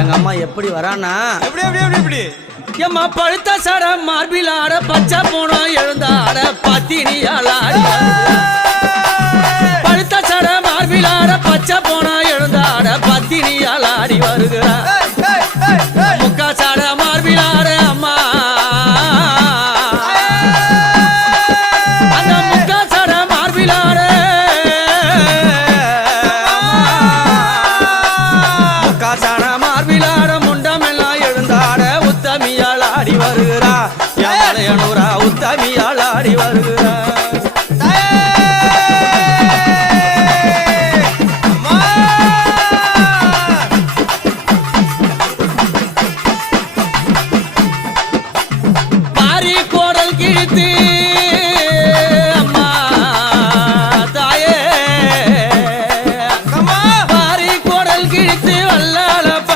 எங்க அம்மா எப்படி வரானா எப்படி எப்படி எப்படி எப்படி எம்மா பழுத்த சட மார்பில் ஆட பச்சை போனோம் எழுந்தாட பத்தினியால் ஆடி பழுத்த சட மார்பில் ஆட பச்சை போனோம் எழுந்தாட பத்தினியால் ஆடி வருகிறார் முக்கா சட மார்பில் ஆட அம்மா அந்த முக்கா சட மார்பில் ஆட முக்கா சட மார்பில் ஆட முண்டமெல்லாம் எழுந்தாட உத்தமியால் ஆடி வருகிறா யானையனூரா உத்தமியால் ஆடி வருகிறா பாரி கோடல் கிழித்து